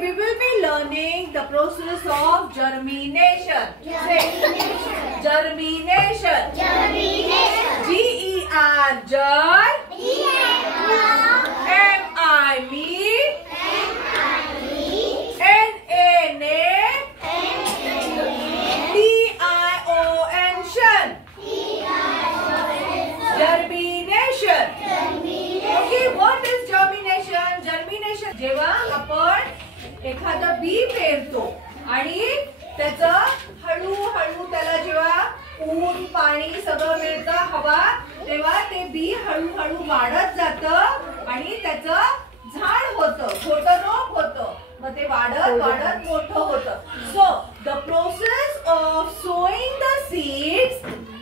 We will be learning the process of germination. Germination. Germination. Germination. G-E-R, ger. M-I-Me. N-A-N-A. T-I-O-N, tion. Germination. Okay, what is germination? Germination जेव्हा आपण एखादा B पेरतो आणि त्याचं हळूहळू त्याला जेव्हा ऊन पाणी सगळं मिळतं हवा तेव्हा ते बी हळूहळू वाढत जातं आणि त्याचं झाड होतं, छोटं रोप होतं, मग ते वाढत वाढत मोठं होतं. So the process of sowing the seeds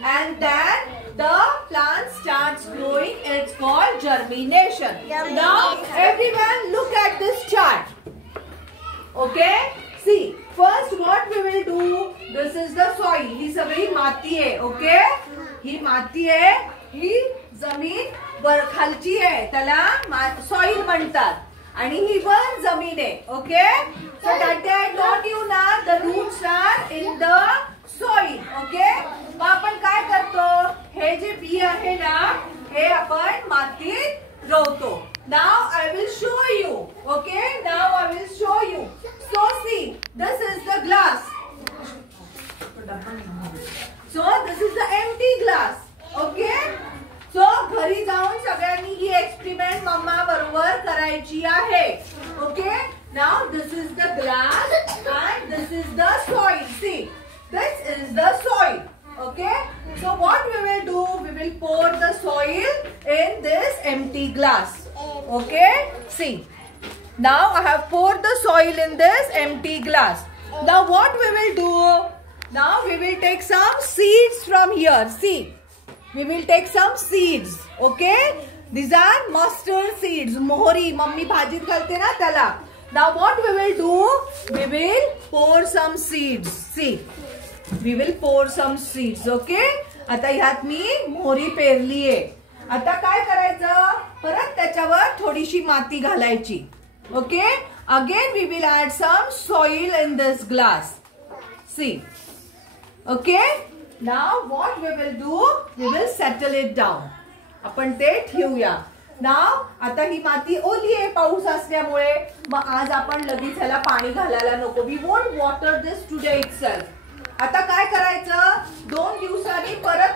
and then the plant starts growing. It's called germination. Now everyone look at this chart. Okay, see, first what we will do, this is the soil. ही सगळी माती आहे. Okay, ही माती आहे, ही जमीन वर खालची आहे, त्याला soil म्हणतात आणि ही वर जमीन आहे. Okay, so that I taught you now the roots are in the soil. Okay, मग आपण काय करतो, हे जे बी आहे ना हे आपण मातीत रोवतो. Now I will show you. Okay, now I will show you. So see, this is the glass. So this is the empty glass. Okay, so घरी जाऊन सगळ्यांनी ही एक्सपेरिमेंट मम्मा बरोबर करायची आहे. Okay, now this is the glass and this is the soil. See, this is the soil. Okay, so what we will do, we will pour the soil in this empty glass. Okay, see, now I have poured the soil in this empty glass. Now what we will do, now we will take some seeds from here. See, we will take some seeds. Okay, these are mustard seeds. Mohri, mummy bhajit ghalte na tala. Now what we will do, we will pour some seeds. See, we will pour some seeds. Okay, आता ह्यात मी मोहरी पेरली आहे. आता काय करायचं, परत त्याच्यावर थोडीशी माती घालायची. Okay, again we will add some soil in this glass. See, okay, now what we will do, we will settle it down. आपण ते ठेवूया. Now आता ही माती ओली आहे पाऊस असल्यामुळे, मग आज आपण लगेच ह्याला पाणी घालायला नको. We won't water this today itself. आता काय करायचं, 2 दिवसांनी परत